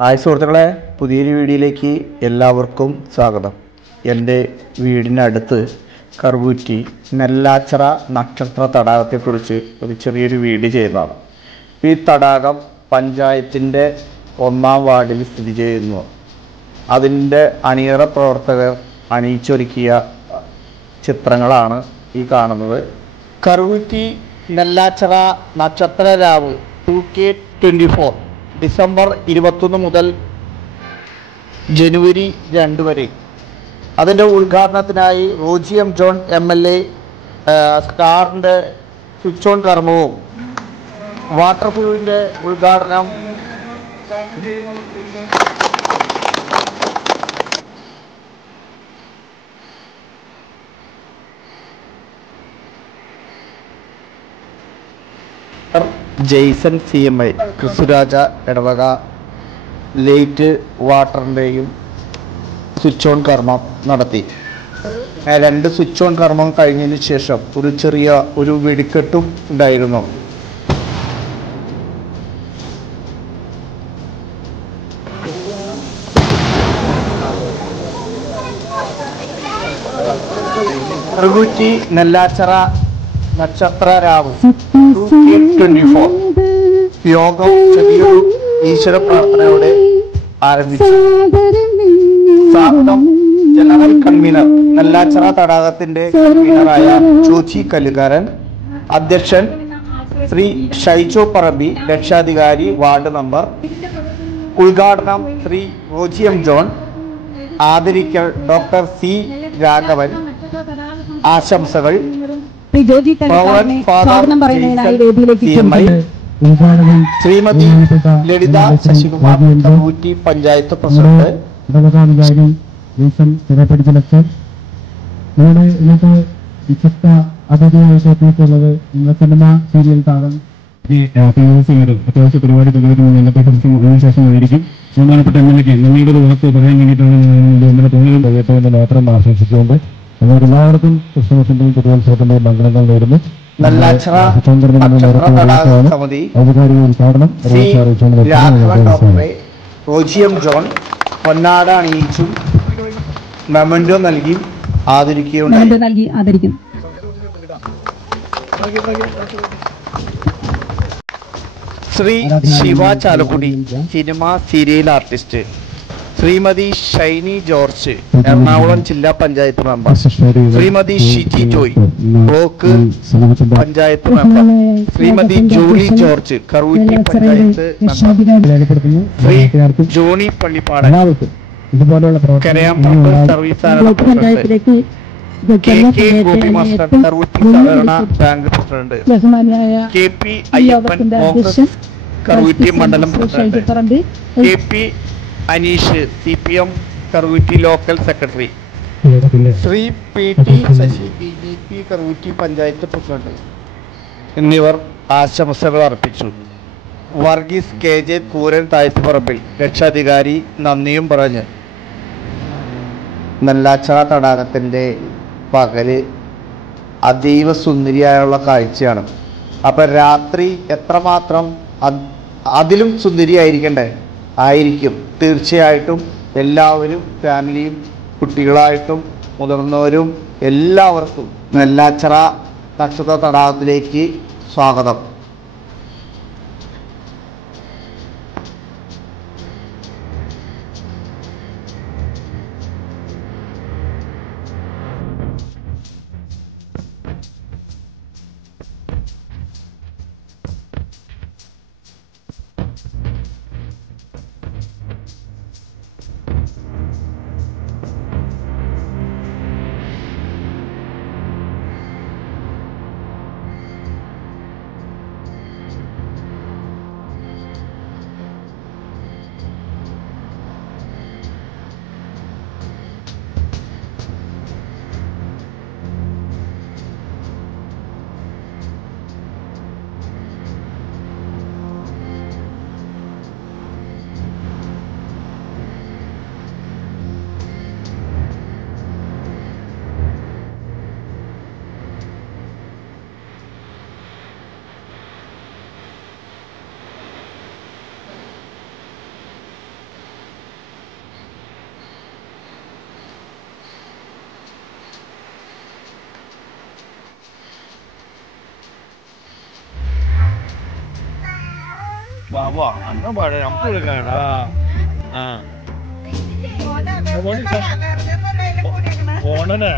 Hi സുഹൃത്തുക്കളെ, പുതിയൊരു വീഡിയോയിലേക്ക് എല്ലാവർക്കും സ്വാഗതം. എൻ്റെ വീടിനടുത്ത് കറുകുറ്റി നെല്ലാച്ചിറ നക്ഷത്ര തടാകത്തെക്കുറിച്ച് ഒരു ചെറിയൊരു വീഡിയോ ചെയ്യുന്നതാണ്. ഈ തടാകം പഞ്ചായത്തിൻ്റെ 1-ാം വാർഡിൽ സ്ഥിതി ചെയ്യുന്നു. അതിൻ്റെ അണിയറ പ്രവർത്തകർ അണിയിച്ചൊരുക്കിയ ചിത്രങ്ങളാണ് ഈ കാണുന്നത്. കറുകുറ്റി നെല്ലാച്ചിറ നക്ഷത്ര രാവ് 2K24 ഡിസംബർ 21 മുതൽ ജനുവരി 2 വരെ. അതിൻ്റെ ഉദ്ഘാടനത്തിനായി റോജി എം ജോൺ MLA സ്റ്റാറിൻ്റെ സ്വിച്ച് ഓൺ കർമ്മവും വാട്ടർ ഫ്യൂവിൻ്റെ ഉദ്ഘാടനം ജെയ്സൺ CMI ക്രിസ്തുരാജ ഇടവക ലൈറ്റ് വാട്ടറിൻ്റെയും സ്വിച്ച് ഓൺ കർമ്മം നടത്തി. 2 സ്വിച്ച് ഓൺ കർമ്മം കഴിഞ്ഞതിന് ശേഷം ഒരു വെടിക്കെട്ടും ഉണ്ടായിരുന്നു. കറുകുറ്റി നെല്ലാച്ചിറ നക്ഷത്ര രാവ് 2K24 യോഗം ചെറിയൊരു ഈശ്വര പ്രാർത്ഥനയോടെ ആരംഭിച്ചു. സ്വാഗതം ജനറൽ കൺവീനർ നെല്ലാച്ചിറ തടാകത്തിന്റെ കൺവീനറായ ചോച്ചി കല്ലുകാരൻ, അധ്യക്ഷൻ ശ്രീ ഷൈജോ പറമ്പി, രക്ഷാധികാരി വാർഡ് നമ്പർ. ഉദ്ഘാടനം ശ്രീ റോജി എം ജോൺ, ആദരിക്കൽ ഡോക്ടർ C രാഘവൻ. ആശംസകൾ ശ്രീമതി ലളിത ശശികുമാർ, കറുകുറ്റി പഞ്ചായത്ത് പ്രസിഡന്റ്. നമ്മുടെ ഇന്നത്തെ വിശിഷ്ട അതിഥിയായിട്ട് എത്തിയിട്ടുള്ളത് സിനിമ സീരിയൽ താരം അത്യാവശ്യ പരിപാടി ശേഷം ആയിരിക്കും. ബഹുമാനപ്പെട്ട MLA നിങ്ങളുടെ വാക്ക് പറയാൻ വേണ്ടിയിട്ടാണ് ഇന്നലെ തോന്നിയത് മാത്രം ആശംസിച്ചുകൊണ്ട് എല്ലാവർക്കും ക്രിസ്മസിന്റെയും പുതുവത്സവത്തിന്റെയും മംഗളങ്ങൾ നേരുന്നു. ഔപചാരിക ഉദ്ഘാടനം റോജി എം ജോൺ പൊന്നാട അണിയിച്ചും മെമന്റോ നൽകി ആദരിക്കും. Shri Siva Chalakudy, cinema serial artist. Shrimati Shiny George, Ernakulam ജില്ലാ panchayat member. Shrimati Shiji Joy, block panchayat member. Shrimati Julie George, Karukutty panchayat member. Shri Johny Pallippadan, Karayamparambu service president. KK Gopi master, Karukutty സഹകരണ bank president. KP Ayyappan, Congress Karukutty മണ്ഡലം president. KP Aneesh, CPM Karukutty local secretary. Shri PT Sasi, BJP Karukutty panchayat president എന്നിവർ ആശംസകൾ അർപ്പിച്ചു. വർഗീസ് KJ കൂരൻ താഴ്ത്തുപറമ്പിൽ, രക്ഷാധികാരി നന്ദിയും പറഞ്ഞ്. നെല്ലാച്ചിറ തടാകത്തിൻ്റെ പകല് അതീവ സുന്ദരിയായുള്ള കാഴ്ചയാണ്. അപ്പം രാത്രി എത്രമാത്രം അതിലും സുന്ദരിയായിരിക്കണ്ടേ? ആയിരിക്കും. തീർച്ചയായിട്ടും എല്ലാവരും, ഫാമിലിയും കുട്ടികളായിട്ടും മുതിർന്നവരും എല്ലാവർക്കും നെല്ലാച്ചിറ നക്ഷത്ര തടാകത്തിലേക്ക് സ്വാഗതം. ബാബാ അന്ന പാടെ നമുക്ക് എടുക്കാടാ ആ ഫോണനെ